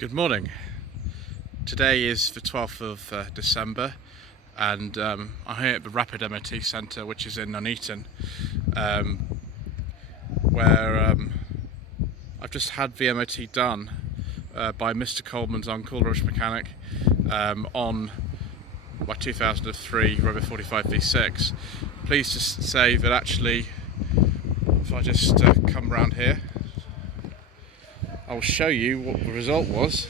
Good morning. Today is the 12th of December and I'm here at the Rapid MOT Centre, which is in Nuneaton, where I've just had the MOT done by Mr. Coleman's uncle, rubbish mechanic, on my 2003 Rover 45 V6. Pleased to say that actually, if I just come around here, I'll show you what the result was,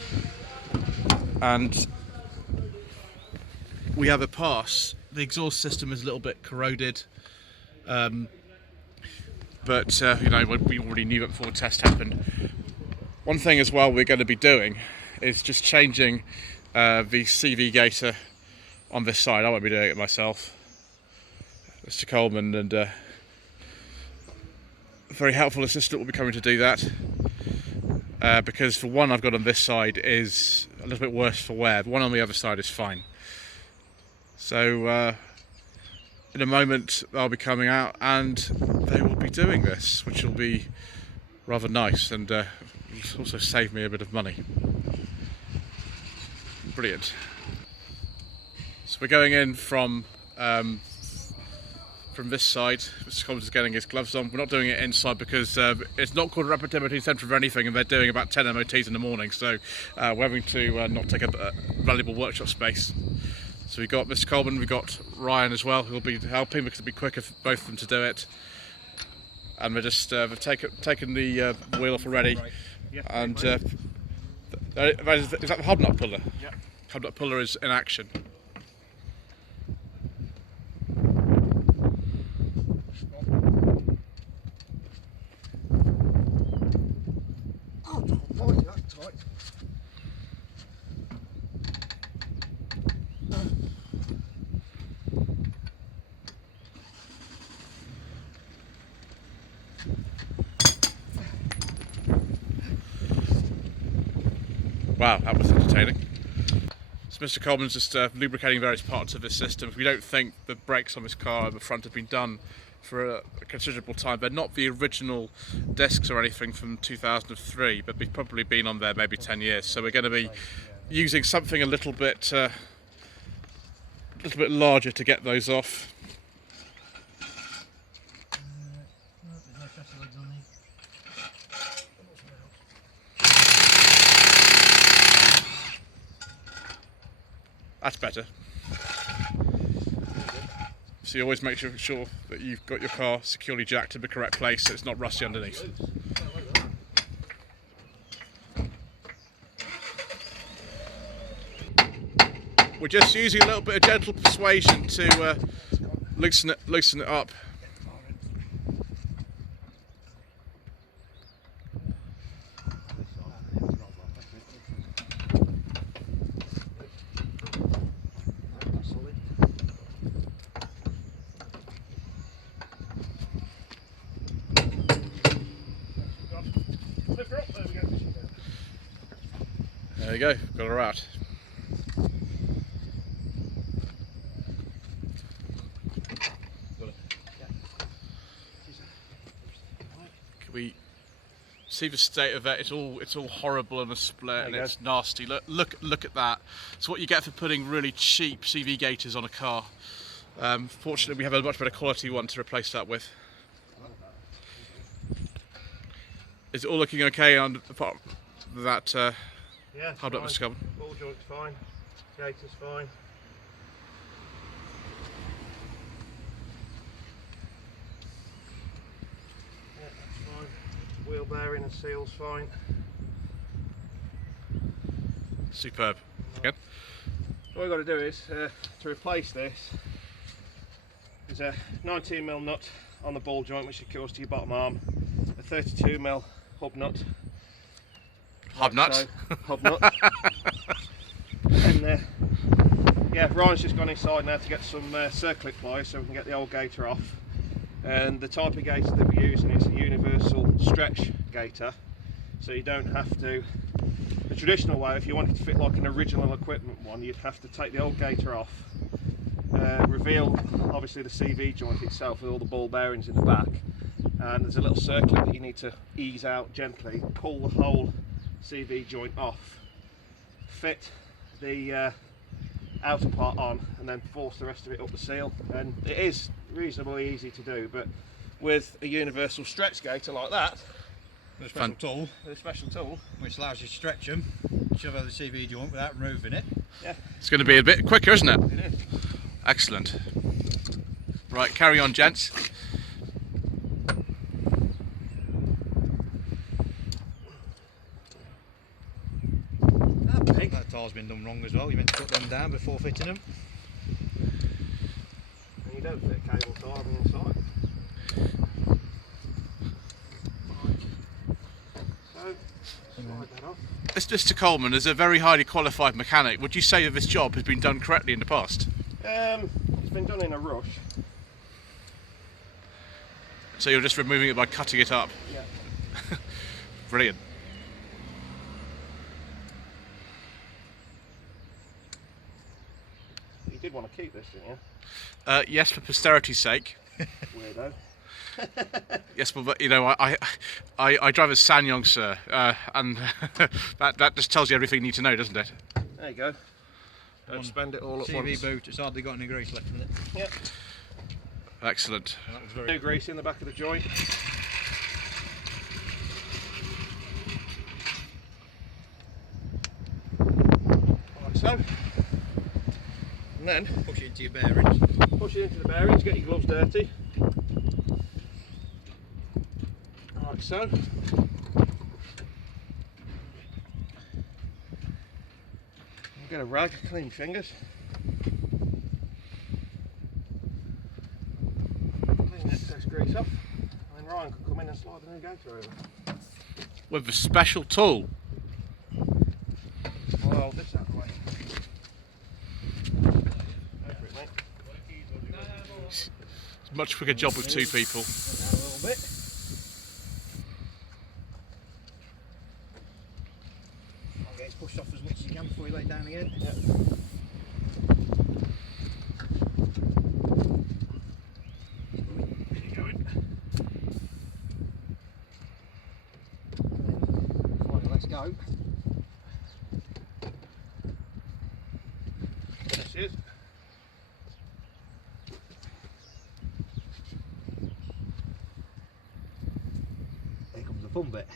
and we have a pass. The exhaust system is a little bit corroded, but you know, we already knew that before the test happened. One thing as well we're going to be doing is just changing the CV Gaiter on this side. I won't be doing it myself. Mr. Coleman and a very helpful assistant will be coming to do that. Because the one I've got on this side is a little bit worse for wear. The one on the other side is fine. So in a moment I'll be coming out and they will be doing this, which will be rather nice and also save me a bit of money. Brilliant. So we're going in from this side. Mr. Coleman is getting his gloves on. We're not doing it inside because it's not called a Rapid MOT Centre for anything, and they're doing about 10 MOTs in the morning, so we're having to not take up valuable workshop space. So we've got Mr. Coleman, we've got Ryan as well, who will be helping because it'll be quicker for both of them to do it. And we're just they've taken the wheel off already, and is that the hobnut puller? Yeah. Hobnut puller is in action. Wow, that was entertaining. So Mr. Coleman's just lubricating various parts of his system. We don't think the brakes on this car at the front have been done for a considerable time. They're not the original discs or anything from 2003, but they've probably been on there maybe 10 years. So we're going to be using something a little bit larger to get those off. That's better. So you always make sure that you've got your car securely jacked in the correct place so it's not rusty underneath. We're just using a little bit of gentle persuasion to loosen it up. There you go, got her out. Can we see the state of it? It's all horrible and a split and it's nasty. Look at that. It's what you get for putting really cheap CV Gaiters on a car. Fortunately we have a much better quality one to replace that with. Is it all looking okay on apart from that? Yeah, hold up, Mr. Coleman. Ball joint's fine, Gaiter's fine. Yeah, that's fine. Wheel bearing and seal's fine. Superb. Again. What we've got to do is, to replace this, there's a 19mm nut on the ball joint which goes to your bottom arm, a 32mm hub nut. Hobnut. So, hobnut. And yeah, Ryan's just gone inside now to get some circlip pliers so we can get the old Gaiter off. And the type of Gaiter that we're using is a universal stretch Gaiter, so you don't have to. The traditional way, if you wanted to fit like an original equipment one, you'd have to take the old Gaiter off, reveal obviously the CV joint itself with all the ball bearings in the back, and there's a little circlip that you need to ease out gently, pull the whole CV joint off, fit the outer part on and then force the rest of it up the seal, and it is reasonably easy to do, but with a universal stretch gaiter like that, with a special tool which allows you to stretch them, shove out the CV joint without removing it. Yeah, It's going to be a bit quicker, isn't it? it is. Excellent. Right, carry on, gents. That tire's been done wrong as well. You meant to put them down before fitting them. And you don't fit a cable tie on the inside. So, slide that off. This Mr. Coleman is a very highly qualified mechanic. Would you say that this job has been done correctly in the past? It's been done in a rush. So you're just removing it by cutting it up? Yeah. Brilliant. You did want to keep this, didn't you? Yes, for posterity's sake. Weirdo. Yes, but you know, I drive a Sanyong, sir, and that just tells you everything you need to know, doesn't it? There you go. Don't spend it all at CV once. boot, it's hardly got any grease left in it. Yep. Excellent. That was very New grease in the back of the joint. Like so. And then push it into your bearings. push it into the bearings, get your gloves dirty. Like so. Get a rag, clean your fingers. Clean the excess grease off. And then Ryan can come in and slide the new gaiter over. With a special tool. I'll hold this out of the way. Go for it, mate. It's a much quicker job with two people. Down a little bit. I'll get it pushed off as much as you can before you lay it down again. Yeah. Finally, let's go. There she is. Here comes the fun bit.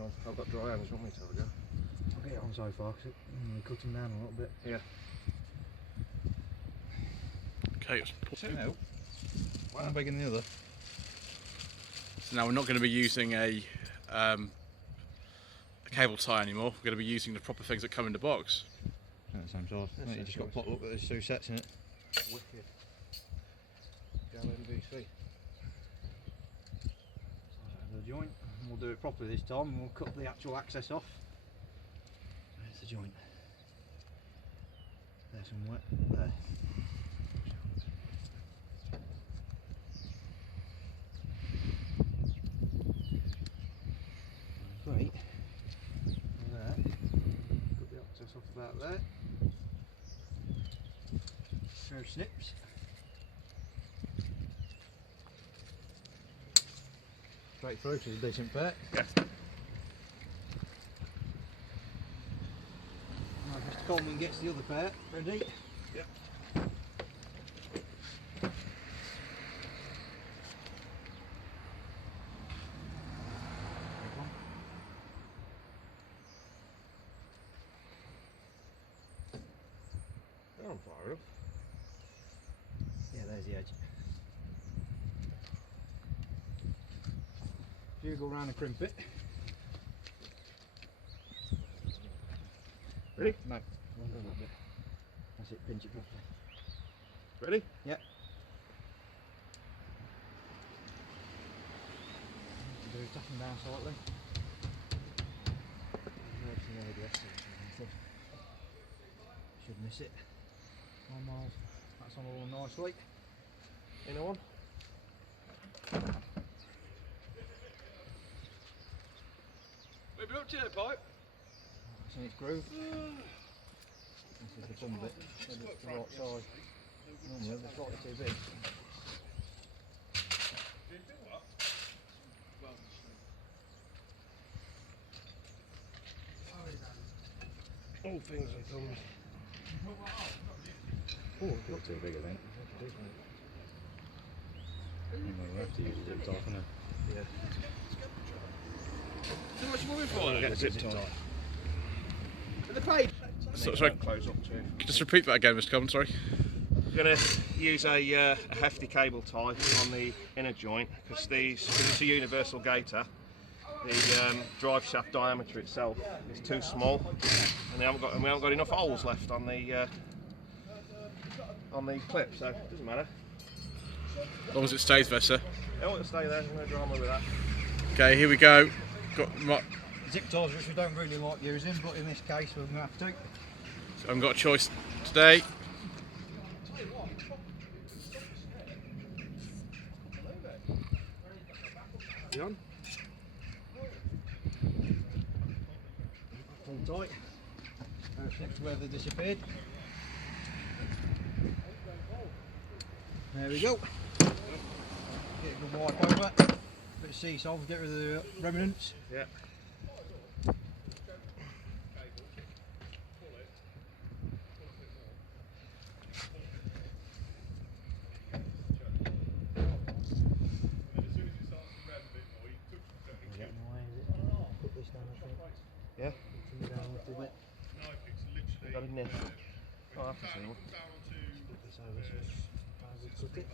Oh, I've got dry hands, want me to have a go? I'll get it on so far because we cut him down a little bit. Yeah. Okay, No. One bigger than the other. so now we're not going to be using a cable tie anymore. We're going to be using the proper things that come in the box. Yeah, same size. That's You the just got to choice. put look at there's two sets in it. Wicked. Go NBC. The joint. And we'll do it properly this time and we'll cut the actual access off. There's the joint. There's some wet there. Right. There. Cut the access off that there. Pair of snips. Straight through, which is a decent pair. Yeah. Now Mr. Coleman gets the other pair ready. Yep. They're on fire enough. Yeah, there's the edge. If you go round and crimp it. Ready? No. That's it, pinch it properly. Ready? Yep. Do tap them down slightly. Should miss it. 1 mile. That's on all nicely. Inner one. Maybe up to the pipe. That's in its groove. This is the fun bit. Maybe it's the right size. Normally they're slightly too big. All fingers and thumbs. Oh, not too big, I think. We'll have to use a zip tie for now. Yeah. Too much moving for get a zip tie. The page. Sorry, Close up too. just repeat that again, Mr. Common, sorry. I'm going to use a hefty cable tie on the inner joint because it's a universal gaiter. The drive shaft diameter itself is too small, and we haven't got enough holes left on the clip, so it doesn't matter. As long as it stays there, sir. I want to stay there. There's no drama with that. Okay, here we go. Got Zip ties, which we don't really like using, but in this case we're going to have to. So I haven't got a choice today. You on? Pull tight. Next to where they disappeared. There we go. Get a good wipe over. Bit of sea salt, get rid of the remnants. Yeah. Put this down, I think. Yeah. Put it down a little bit. Got a nip. Oh, I can see one. Put this over so I will cut it.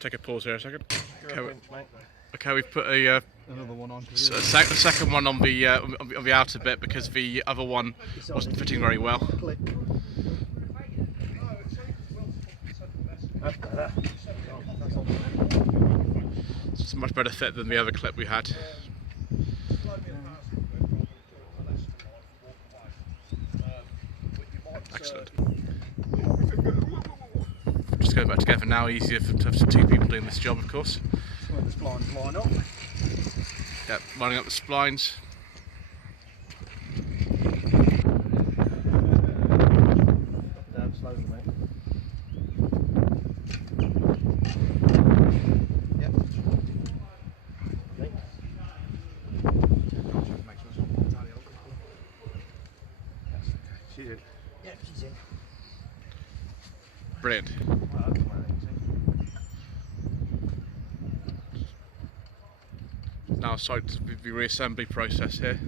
Take a pause here a second. You're a pinch, mate. Okay, we've put a Another one on. second one on the outer bit because the other one wasn't fitting very well. Clip. That's better. That's on there. It's a much better fit than the other clip we had. Excellent. Just going back together now, easier for two people doing this job, of course. Where the splines line up. Yeah, lining up the splines. Down slowly, mate. Yep. Think. Make sure it's not entirely open. She's in. Yep, she's in. Brilliant. Well, that's where it is. Now start the reassembly process here.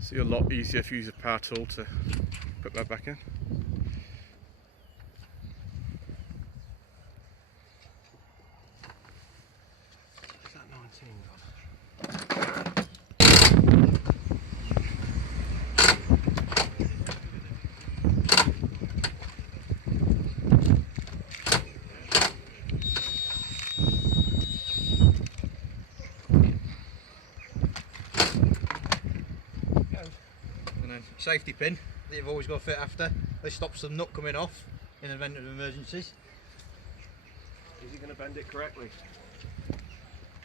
See, a lot easier if you use a power tool to put that back in. Is that 19 gone? And then safety pin that you've always got to fit after. This stops the nut coming off in the event of emergencies. Is he going to bend it correctly?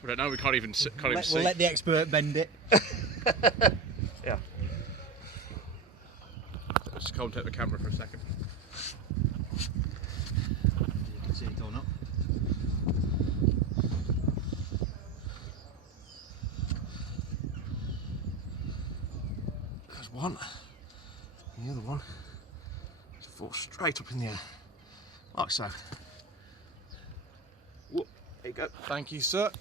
We don't know. We can't even We'll see. let the expert bend it. Yeah. Just contact the camera for a second. You can see it on up. There's one. And the other one just falls straight up in the air. Like so. Whoop. There you go. Thank you, sir.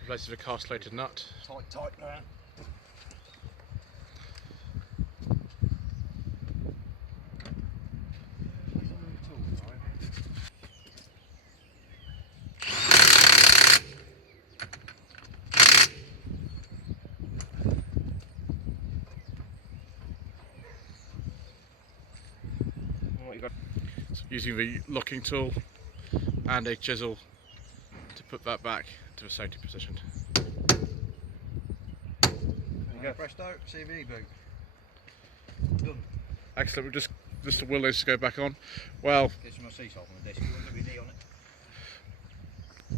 Replaces a castellated nut. Tight now. What you got? So using the locking tool and a chisel to put that back to a safety position. There you go. Presto, CVE boot. Done. Excellent. We'll just the wheel needs to go back on. Well, Get some more sea salt on the disc. You want to be knee on it.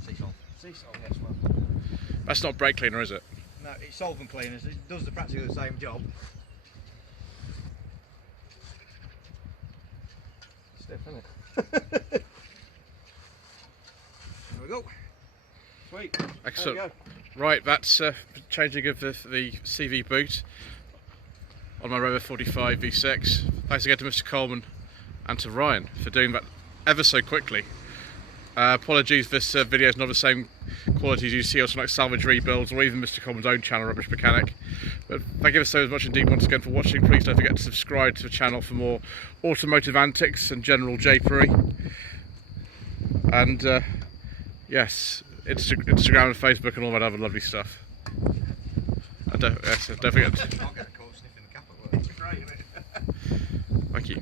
Sea salt. Sea salt, yes, man. That's not brake cleaner, is it? No, it's solvent cleaners. It does practically the same job. Stiff, isn't it? There we go. Sweet. Excellent. There we go. Right, that's changing of the CV boot on my Rover 45 V6. Thanks again to Mr. Coleman and to Ryan for doing that ever so quickly. Apologies, this video is not the same quality as you see on like salvage rebuilds or even Mr. Coleman's own channel, Rubbish Mechanic. But thank you so much indeed once again for watching. Please don't forget to subscribe to the channel for more automotive antics and general japery. And yes, Instagram and Facebook and all that other lovely stuff. And don't forget. I'll get a coat sniffing the cap at work. It's great, isn't it? Thank you.